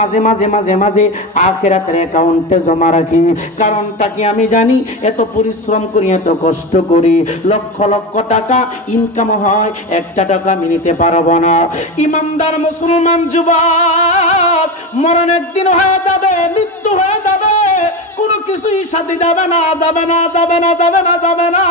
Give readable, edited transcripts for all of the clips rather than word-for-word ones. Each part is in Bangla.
মাঝে মাঝে মাঝে মাঝে আখিরাতের অ্যাকাউন্টে জমা রাখি। কারণটা কি আমি জানি, এত পরিশ্রম করি, এত কষ্ট করি, লক্ষ লক্ষ টাকা ইনকাম হয়, একটা টাকা আমি নিতে পারবো না। ইমানদার মুসলমান যুবক, মরণ একদিন হয়ে যাবে, মৃত্যু হয়ে যাবে, কোনো কিছুই সাথে যাবে না, যাবে না, যাবে না, যাবে না, যাবে না।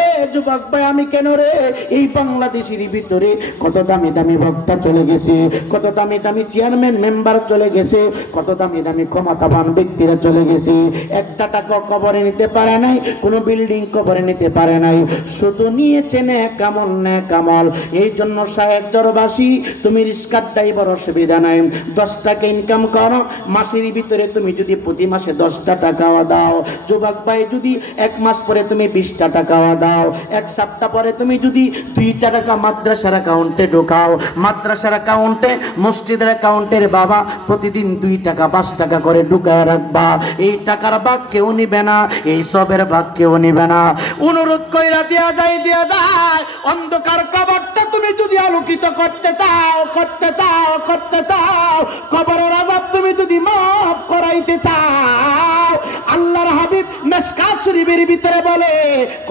এ যুবক ভাই, আমি কেন রে এই বাংলাদেশের ভিতরে কত দামি দামি বক্তা চলে গেছে, কত দামি দামি চেয়ারম্যান মেম্বার চলে গেছে, কত দামি দামি ক্ষমতাবান ব্যক্তিরা চলে গেছে, একটা টাকা কবরে নিতে পারে নাই, কোনো বিল্ডিং কবরে নিতে পারে নাই, শুধু নিয়েছে নেকামল, নেকামল। এই জন্য সাহেব জরবাসী, তুমি রিস্কার ড্রাইভার, অসুবিধা নাই, 10 টাকা ইনকাম করো, মাসের ভিতরে তুমি যদি প্রতি মাসে 10টা টাকাও দাও, যুবক ভাই যদি 1 মাস পরে তুমি 20টা টাকাও দাও, 1 সপ্তাহ পরে তুমি যদি 2টা টাকা মাদ্রাসার অ্যাকাউন্টে ঢোকাও, মাদ্রাসার অ্যাকাউন্টে, মসজিদের অ্যাকাউন্টের বাবা প্রতিদিন 2 টাকা 5 টাকা করে ঢুকায় রাখবা, এই টাকার ভাগ কেউ নিবে না, এই সবের ভাগ কেউ নিবে না। অনুরোধ কইরা দেয়া যায়, দেয়া যায়। অন্ধকার কবরটা তুমি যদি আলোকিত করতে চাও, করতে চাও, করতে চাও, কবরের আযাব তুমি যদি মাফ করাইতে চাও, আল্লাহর হাবিব মিশকাত শরীফের ভিতরে বলে,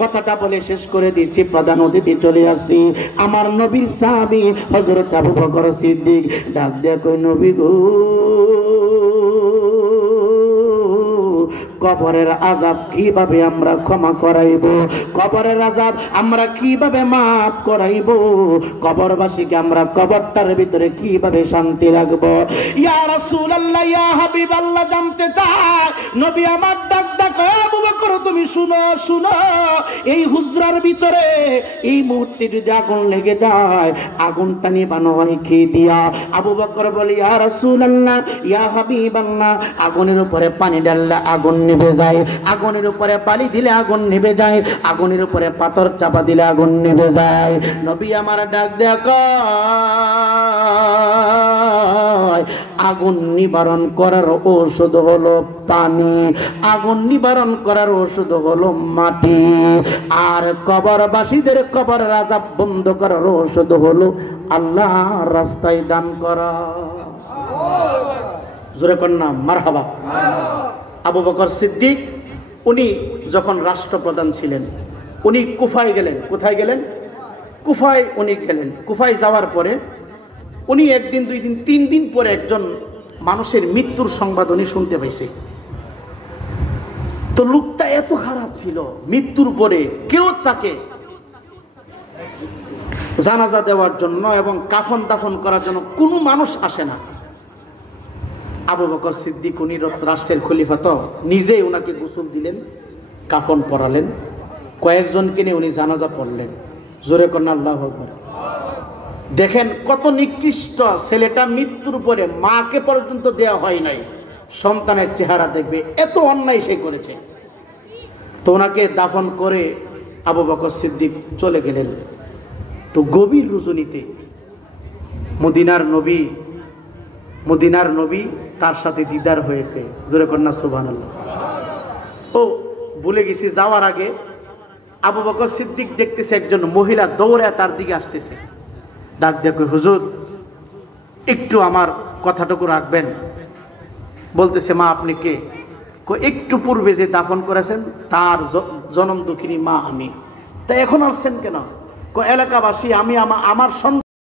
কথাটা বলে শেষ করে দিচ্ছি, প্রধান অতিথি চলে আসি, আমার নবীর সাহাবী হযরত আবু বকর সিদ্দিক ডাক দেয়া কই, নবী গো, কবরের আযাব কিভাবে আমরা ক্ষমা করাইব, কবরের আযাব আমরা কিভাবে মাফ করাইব, কবরবাসীকে আমরা কবরটার ভিতরে কিভাবে শান্তি রাখবো। ইয়া রাসূলুল্লাহ, ইয়া হাবিবাল্লাহ, জানতে চায় নবী আমার, ডাক ডাক, আবু বকর তুমি শুনো, শুনো, এই হুজরার ভিতরে এই মুহূর্তে যদি আগুন লেগে যায়, আগুনটা নিবানো হয় কি দিয়া? আবু বকর বলে, ইয়া রাসূলুল্লাহ, ইয়া হাবিবাল্লাহ, আগুনের উপরে পানি ঢাললে আগুন নিভে যায়, আগুনের উপরে পানি দিলে আগুন নিভে যায়, আগুনের উপরে পাথর চাপা দিলে আগুন নিভে যায়। নবী আমার ডাক দেয়া কয়, আগুন নিবারণ করার ঔষধ হলো পানি, আগুন নিবারণ করার ঔষধ হলো মাটি, আর কবরবাসীদের কবরের আযাব বন্ধ করার ঔষধ হলো আল্লাহর রাস্তায় দান করা। জোরে কন্যা মারহাবা। আবু বকর সিদ্দিক উনি যখন রাষ্ট্রপ্রধান ছিলেন, উনি কুফায় গেলেন। কোথায় গেলেন? কুফায় উনি গেলেন। কুফায় যাওয়ার পরে উনি 1 দিন 2 দিন 3 দিন পরে একজন মানুষের মৃত্যুর সংবাদ উনি শুনতে পাইছে। তো লোকটা এত খারাপ ছিল, মৃত্যুর পরে কেউ তাকে জানাজা দেওয়ার জন্য এবং কাফন দাফন করার জন্য কোনো মানুষ আসে না। আবু বকর সিদ্দিক উনি রাষ্ট্রের খলিফা, তো নিজেই ওনাকে গোসল দিলেন, কাফন পরালেন, কয়েকজনকে নিয়ে উনি জানাজা পড়লেন। জোরে কন্যা আল্লাহু আকবার। দেখেন কত নিকৃষ্ট ছেলেটা, মৃত্যুর পরে মাকে পর্যন্ত দেয়া হয় নাই, সন্তানের চেহারা দেখবে, এত অন্যায় সে করেছে। তো ওনাকে দাফন করে আবু বকর সিদ্দিক চলে গেলেন। তো গভীর রজনীতে মদিনার নবী তার সাথে দিদার হয়েছে। জোরে কন্যা সুবহানাল্লাহ। ও ভুলে গেছি, যাওয়ার আগে আবু বকর সিদ্দিক দেখতেছে একজন মহিলা দৌড়ে তার দিকে আসতেছে। ডাক দিয়ে কই, হুজুর একটু আমার কথাটুকু রাখবেন। বলতেছে, মা আপনি কে? একটু পূর্বে যে দাফন করেছেন তার জনম দুঃখিনী মা আমি। তা এখন আসছেন কেন? এলাকাবাসী, আমি আমার সন্তান